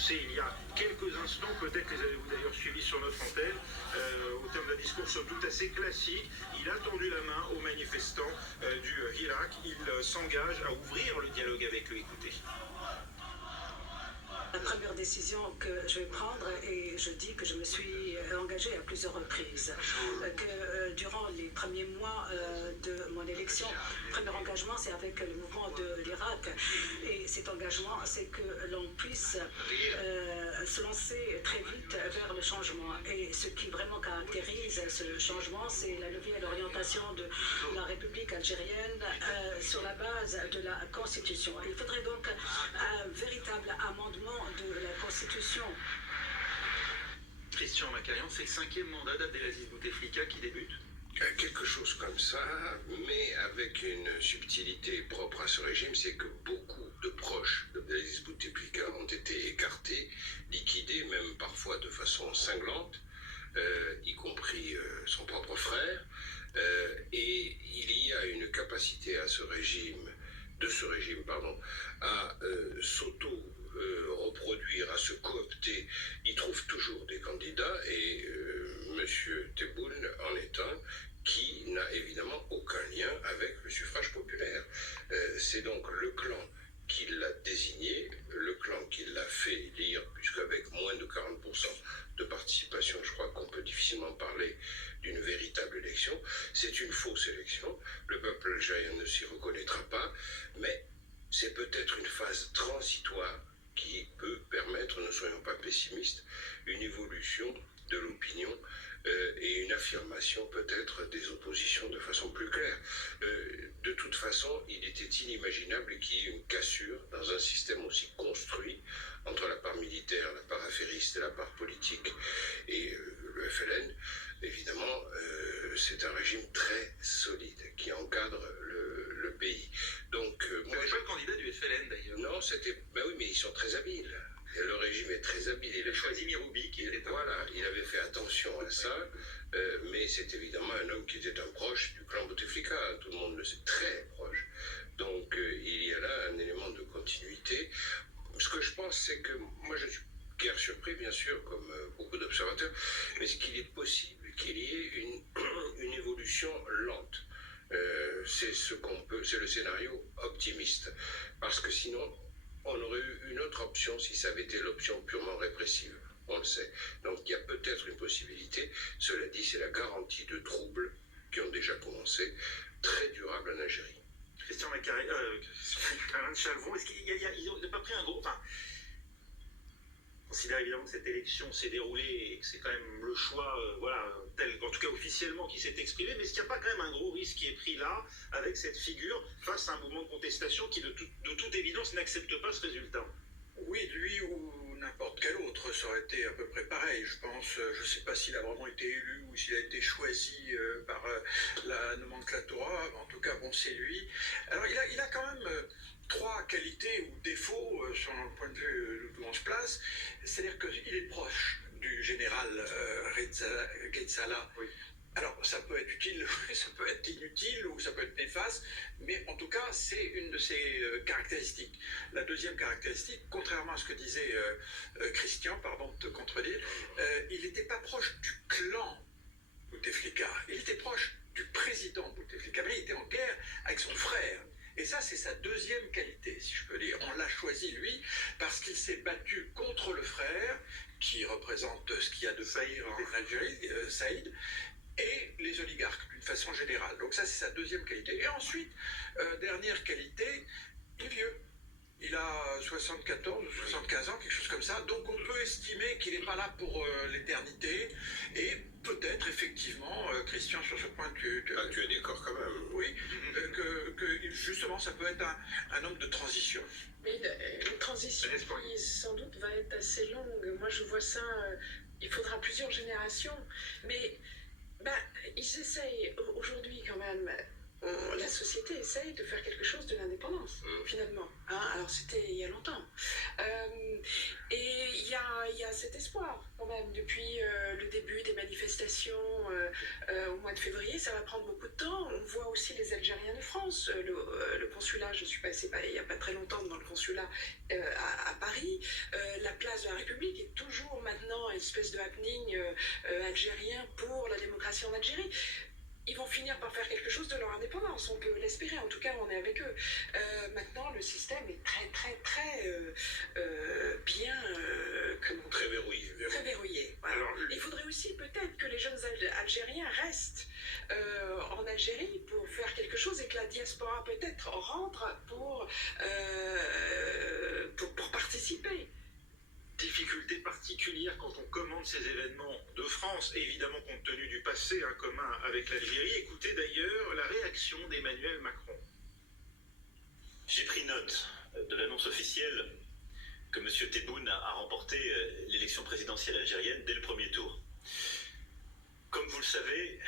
annoncé il y a quelques instants, peut-être les avez-vous d'ailleurs suivis sur notre antenne, au terme d'un discours somme toute assez classique. Il a tendu la main aux manifestants du Hirak. Il s'engage à ouvrir le dialogue avec eux. Écoutez. La première décision que je vais prendre, et je dis que je me suis engagée à plusieurs reprises, que durant les premiers mois de mon élection, le premier engagement, c'est avec le mouvement de l'Irak. Et cet engagement, c'est que l'on puisse se lancer très vite vers le changement. Et ce qui vraiment caractérise ce changement, c'est la levée et l'orientation de la République algérienne sur la base de la Constitution. Il faudrait donc un véritable amendement de la Constitution. Christian Macarian, c'est le 5e mandat d'Abdelaziz Bouteflika qui débute. Quelque chose comme ça, mais avec une subtilité propre à ce régime, c'est que beaucoup de proches d'Abdelaziz Bouteflika ont été écartés, liquidés, même parfois de façon cinglante, y compris son propre frère, et il y a une capacité à ce régime, à s'auto-reproduire, à se coopter. Il trouve toujours des candidats et M. Tebboune en est un qui n'a évidemment aucun lien avec le suffrage populaire. C'est donc le clan qui l'a désigné, le clan qui l'a fait élire, puisqu'avec moins de 40% de participation, je crois qu'on peut difficilement parler d'une véritable élection. C'est une fausse élection, le peuple algérien ne s'y reconnaîtra pas, mais c'est peut-être une phase transitoire qui peut permettre, ne soyons pas pessimistes, une évolution de l'opinion et une affirmation peut-être des oppositions de façon plus claire. De toute façon, il était inimaginable qu'il y ait une cassure dans un système aussi construit entre la part militaire, la part affairiste et la part politique et le FLN. Évidemment, c'est un régime très solide qui encadre le pays. Donc, moi, pas le candidat du FLN d'ailleurs. Non, ben oui, mais ils sont très habiles. Et le régime est très habile. Il a choisi Miroubi qui était Voilà, il avait fait attention à ça, mais c'est évidemment un homme qui était un proche du clan Bouteflika, tout le monde le sait, très proche. Donc il y a là un élément de continuité. Ce que je pense, c'est que moi je suis guère surpris, bien sûr, comme beaucoup d'observateurs, mais qu'il est possible qu'il y ait une évolution lente. C'est le scénario optimiste, parce que sinon on aurait eu une autre option si ça avait été l'option purement répressive, on le sait. Donc il y a peut-être une possibilité, cela dit, c'est la garantie de troubles qui ont déjà commencé, très durables en Algérie. Christian Macari, Alain de Chalvon, est-ce qu'il n'a pas pris un gros... Enfin, considère évidemment que cette élection s'est déroulée et que c'est quand même le choix, tel, en tout cas officiellement, qui s'est exprimé, mais est-ce qu'il n'y a pas quand même un gros risque qui est pris là, avec cette figure, face à un mouvement de contestation qui, de toute évidence, n'accepte pas ce résultat? Oui, lui ou n'importe quel autre, ça aurait été à peu près pareil, je pense. Je ne sais pas s'il a vraiment été élu ou s'il a été choisi par la nomenclatura. En tout cas, bon, c'est lui. Alors, il a quand même... trois qualités ou défauts sur le point de vue d'où on se place, c'est-à-dire qu'il est proche du général Ghezala. Oui. Alors, ça peut être utile, ça peut être inutile ou ça peut être néfaste, mais en tout cas, c'est une de ses caractéristiques. La deuxième caractéristique, contrairement à ce que disait Christian, pardon de te contredire, il n'était pas proche du clan Bouteflika, il était proche du président Bouteflika, mais il était en guerre avec son frère. Et ça, c'est sa deuxième qualité, si je peux dire. On l'a choisi, lui, parce qu'il s'est battu contre le frère, qui représente ce qu'il y a de pire en Algérie, Saïd, et les oligarques, d'une façon générale. Donc ça, c'est sa deuxième qualité. Et ensuite, dernière qualité, il est vieux. Il a 74 ou 75 ans, quelque chose comme ça. Donc on peut estimer qu'il n'est pas là pour l'éternité. Et peut-être, effectivement, Christian, sur ce point, tu es d'accord quand même. Oui, que justement, ça peut être un homme de transition. Mais une transition qui, sans doute, va être assez longue. Moi, je vois ça, il faudra plusieurs générations. Mais ils essayent aujourd'hui, quand même... la société essaye de faire quelque chose de l'indépendance, finalement. Alors, c'était il y a longtemps. Et il y a cet espoir, quand même. Depuis le début des manifestations au mois de février, ça va prendre beaucoup de temps. On voit aussi les Algériens de France. Le consulat, je suis passée il n'y a pas très longtemps dans le consulat à Paris. La place de la République est toujours maintenant une espèce de happening algérien pour la démocratie en Algérie. Ils vont finir par faire quelque chose de leur indépendance, on peut l'espérer, en tout cas on est avec eux. Maintenant le système est très bien Très verrouillé. très verrouillé. Voilà. Alors, Il faudrait aussi peut-être que les jeunes Algériens restent en Algérie pour faire quelque chose et que la diaspora peut-être rentre pour participer. difficulté particulière quand on commande ces événements de France, évidemment compte tenu du passé commun avec l'Algérie. Écoutez d'ailleurs la réaction d'Emmanuel Macron. J'ai pris note de l'annonce officielle que M. Tebboune a remporté l'élection présidentielle algérienne dès le premier tour. Comme vous le savez,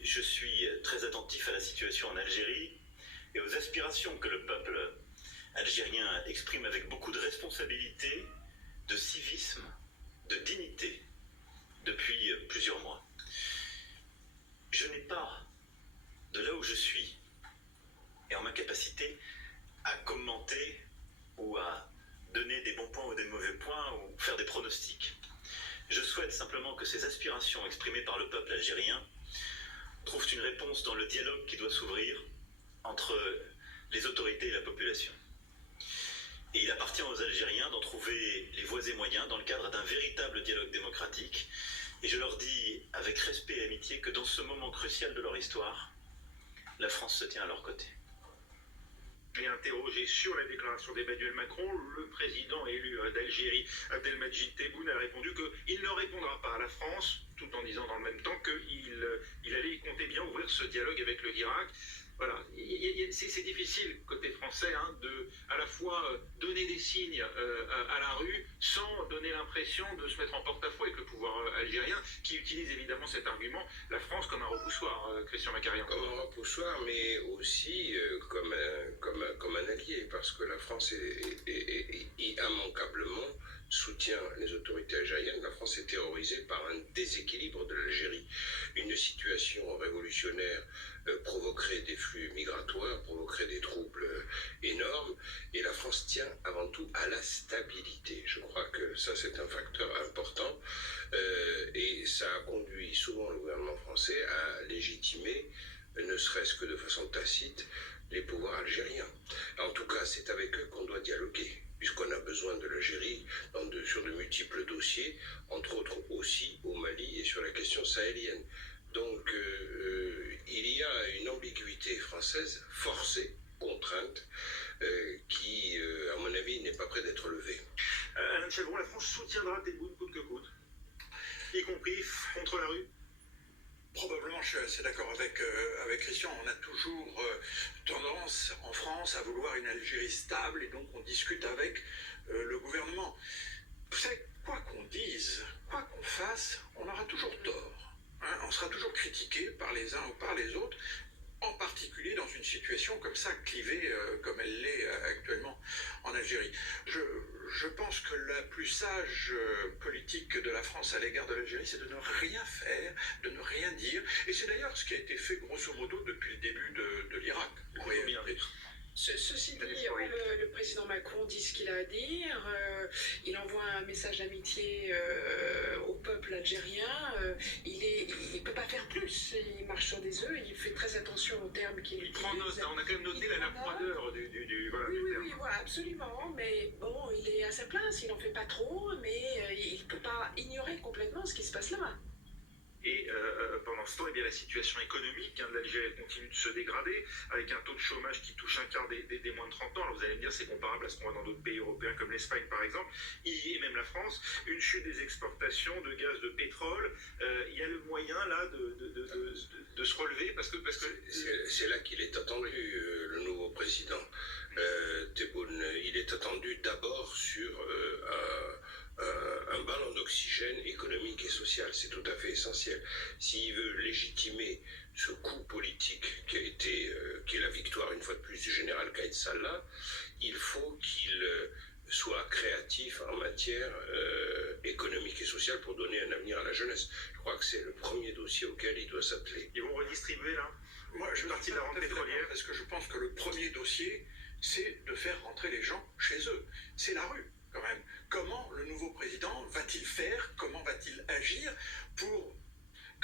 je suis très attentif à la situation en Algérie et aux aspirations que le peuple algérien exprime avec beaucoup de responsabilité, de civisme, de dignité depuis plusieurs mois. Je n'ai pas, de là où je suis et en ma capacité, à commenter ou à donner des bons points ou des mauvais points ou faire des pronostics. Je souhaite simplement que ces aspirations exprimées par le peuple algérien trouvent une réponse dans le dialogue qui doit s'ouvrir entre les autorités et la population. Et il appartient aux Algériens d'en trouver les voies et moyens dans le cadre d'un véritable dialogue démocratique. Et je leur dis avec respect et amitié que dans ce moment crucial de leur histoire, la France se tient à leur côté. Et interrogé sur la déclaration d'Emmanuel Macron, le président élu d'Algérie, Abdelmadjid Tebboune, a répondu qu'il ne répondra pas à la France, tout en disant dans le même temps qu'il allait compter bien ouvrir ce dialogue avec le Irak. Voilà, c'est difficile côté français de à la fois donner des signes à la rue sans donner l'impression de se mettre en porte-à-faux avec le pouvoir algérien qui utilise évidemment cet argument, la France comme un repoussoir, Christian Macarian. Comme un repoussoir, mais aussi comme un allié, parce que la France est immanquablement soutient les autorités algériennes. La France est terrorisée par un déséquilibre de l'Algérie. Une situation révolutionnaire provoquerait des flux migratoires, provoquerait des troubles énormes, et la France tient avant tout à la stabilité. Je crois que ça, c'est un facteur important, et ça a conduit souvent le gouvernement français à légitimer, ne serait-ce que de façon tacite, les pouvoirs algériens. En tout cas, c'est avec eux qu'on doit dialoguer, puisqu'on a besoin de l'Algérie sur de multiples dossiers, entre autres aussi au Mali et sur la question sahélienne. Donc, il y a une ambiguïté française forcée, contrainte, qui, à mon avis, n'est pas près d'être levée. Alain Chalvron, la France soutiendra Tebboune coûte que coûte, y compris contre la rue. Probablement, je suis assez d'accord avec Christian. On a toujours tendance en France à vouloir une Algérie stable et donc on discute avec le gouvernement. Vous savez, quoi qu'on dise, quoi qu'on fasse, on aura toujours tort. Hein, on sera toujours critiqué par les uns ou par les autres, en particulier dans une situation comme ça, clivée comme elle l'est actuellement en Algérie. Je pense que la plus sage politique de la France à l'égard de l'Algérie, c'est de ne rien faire, de ne rien dire. Et c'est d'ailleurs ce qui a été fait grosso modo depuis le début de l'Irak. Ceci dit, le président Macron dit ce qu'il a à dire, il envoie un message d'amitié au peuple algérien, il ne peut pas faire plus, il marche sur des œufs, il fait très attention aux termes qu'il utilise. Il prend note, on a quand même noté la froideur du voilà, oui, du terme. Oui, voilà, absolument, mais bon, il est à sa place, il n'en fait pas trop, mais il ne peut pas ignorer complètement ce qui se passe là-bas. Et pendant ce temps, eh bien, la situation économique de l'Algérie continue de se dégrader, avec un taux de chômage qui touche un quart des moins de 30 ans. Alors vous allez me dire, c'est comparable à ce qu'on voit dans d'autres pays européens comme l'Espagne par exemple, et même la France. Une chute des exportations de gaz, de pétrole. Il y a le moyen là de se relever parce que... C'est là qu'il est attendu, le nouveau président. Tebboune, il est attendu d'abord sur un ballon d'oxygène économique et social, c'est tout à fait essentiel. S'il veut légitimer ce coup politique qui est la victoire une fois de plus du général Kaïd Salah, il faut qu'il soit créatif en matière économique et sociale pour donner un avenir à la jeunesse. Je crois que c'est le premier dossier auquel il doit s'atteler. Ils vont redistribuer là. Moi, je suis parti de la rente pétrolière parce que je pense que le premier dossier, c'est de faire rentrer les gens chez eux. C'est la rue, quand même. Comment le nouveau président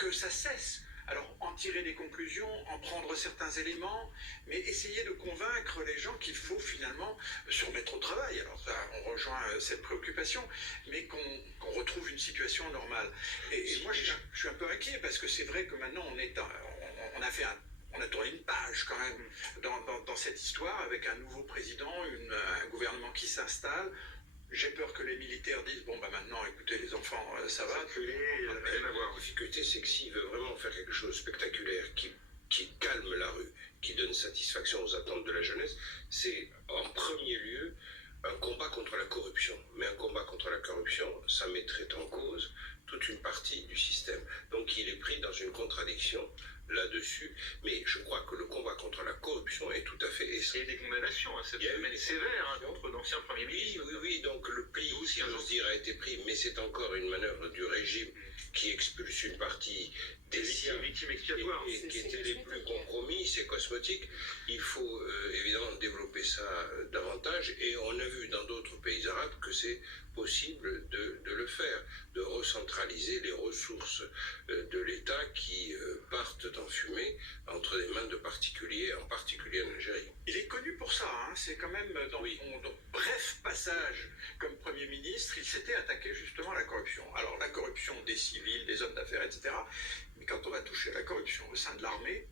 que ça cesse. Alors, en tirer des conclusions, en prendre certains éléments, mais essayer de convaincre les gens qu'il faut finalement se remettre au travail. Alors, ça, on rejoint cette préoccupation, mais qu'on retrouve une situation normale. Et moi, je suis un peu inquiet, parce que c'est vrai que maintenant, on a tourné une page quand même dans cette histoire, avec un nouveau président, un gouvernement qui s'installe. J'ai peur que les militaires disent, bon, bah maintenant, écoutez, les enfants, ça va. La difficulté, c'est que s'il veut vraiment faire quelque chose de spectaculaire, qui calme la rue, qui donne satisfaction aux attentes de la jeunesse, c'est en premier lieu un combat contre la corruption. Mais un combat contre la corruption, ça mettrait en cause toute une partie du système. Donc il est pris dans une contradiction là-dessus, mais je crois que le combat contre la corruption est tout à fait essentiel. Il y a des condamnations cette semaine sévères contre d'anciens premiers ministres. Oui, donc le pli, si j'ose dire, a été pris, mais c'est encore une manœuvre du régime qui expulse une partie des victimes expiatoires. Et qui étaient les plus compromis, c'est cosmétique. Il faut évidemment développer ça davantage, et on a vu dans d'autres pays arabes que c'est possible de le faire, de recentraliser les ressources de l'État qui partent en fumée entre les mains de particuliers, en particulier en Algérie. Il est connu pour ça, hein. C'est quand même dans son bref passage comme Premier ministre, il s'était attaqué justement à la corruption. Alors la corruption des civils, des hommes d'affaires, etc. Mais quand on va toucher à la corruption au sein de l'armée,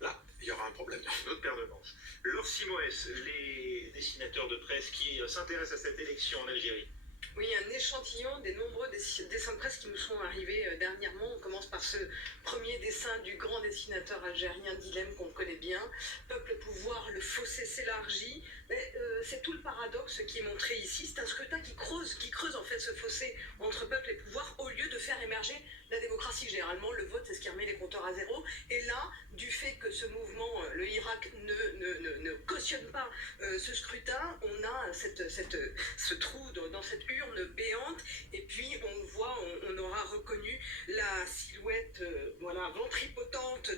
là, il y aura un problème. Notre paire de manches. Laure Simoès, les dessinateurs de presse qui s'intéressent à cette élection en Algérie. Oui, un échantillon des nombreux dessins de presse qui nous sont arrivés dernièrement. On commence par ce premier dessin du grand dessinateur algérien Dilem qu'on connaît bien. Peuple et pouvoir, le fossé s'élargit. Mais c'est tout le paradoxe qui est montré ici. C'est un scrutin qui creuse en fait ce fossé entre peuple et pouvoir au lieu de faire émerger la démocratie. Généralement, le vote, c'est ce qui remet les compteurs à zéro. Et là, du fait que ce mouvement, le Irak, ne cautionne pas ce scrutin, on a ce trou dans cette urne béante. Et puis, on le voit, on aura reconnu la silhouette ventripotente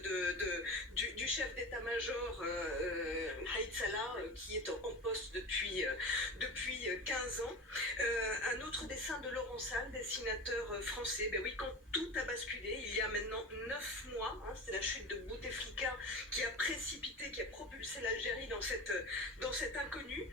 du chef d'état-major, Haït Salah, qui est en poste depuis 15 ans. Un autre dessin de Laurent Salle, dessinateur français. Ben oui, quand tout a basculé, il y a maintenant 9 mois, c'est la chute de Bouteflika qui a précipité, qui a propulsé l'Algérie dans cet inconnu.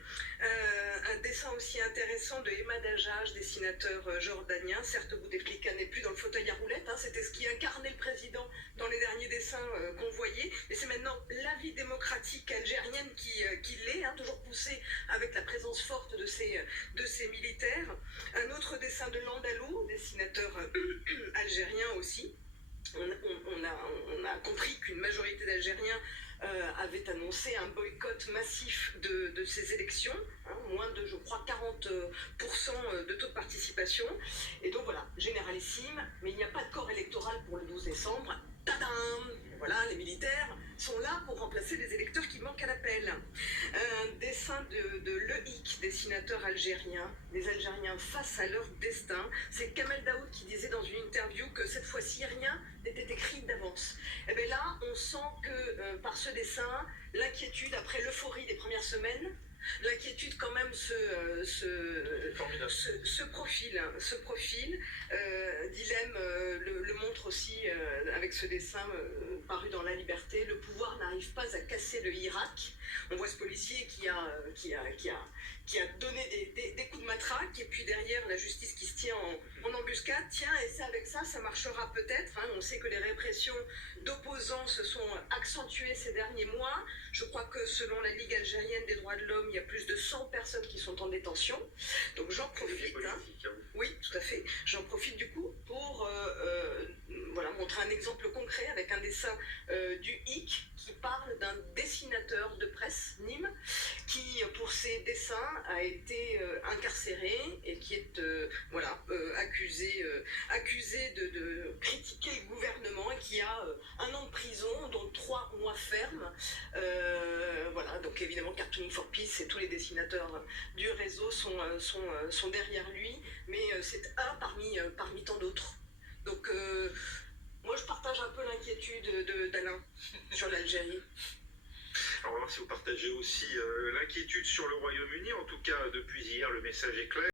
Un dessin aussi intéressant de Emad Hajjaj, dessinateur jordanien. Certes, Bouteflika n'est plus dans le fauteuil à roulettes, c'était ce qui incarnait le président dans les derniers dessins qu'on voyait, mais c'est maintenant la vie démocratique algérienne qui l'est, toujours poussée avec la présence forte de ces militaires. Un autre dessin de Landalou, dessinateur algérien aussi. On a compris qu'une majorité d'Algériens avait annoncé un boycott massif de ces élections, moins de, je crois, 40% de taux de participation. Et donc voilà, généralissime, mais il n'y a pas de corps électoral pour le 12 décembre. Tadam! Voilà, les militaires sont là pour remplacer les électeurs qui manquent à l'appel. Un dessin de Lehic, dessinateur algérien, les Algériens face à leur destin. C'est Kamel Daoud qui disait dans une interview que cette fois-ci, rien n'était écrit d'avance. Et bien là, on sent que par ce dessin, l'inquiétude après l'euphorie des premières semaines, l'inquiétude quand même se profile. Dilem le montre aussi avec ce dessin paru dans La Liberté. Le pouvoir n'arrive pas à casser le Irak. On voit ce policier qui a donné des coups de matraque, et puis derrière la justice qui se tient en embuscade. Tiens, et c'est avec ça marchera peut-être. On sait que les répressions d'opposants se sont accentuées ces derniers mois. Je crois que selon la Ligue algérienne des droits de l'homme, il y a plus de 100 personnes qui sont en détention. Donc j'en profite. Oui, tout à fait. J'en profite du coup pour montrer un exemple concret avec un dessin du HIC qui parle d'un dessinateur de presse, Nîmes, qui pour ses dessins a été incarcéré et qui est accusé de critiquer le gouvernement, et qui a 1 an de prison, dont 3 mois fermes. Donc évidemment Cartooning for Peace et tous les dessinateurs du réseau sont derrière lui, mais c'est un parmi tant d'autres. Donc moi je partage un peu l'inquiétude d'Alain sur l'Algérie. Alors on va voir si vous partagez aussi l'inquiétude sur le Royaume-Uni. En tout cas, depuis hier, le message est clair.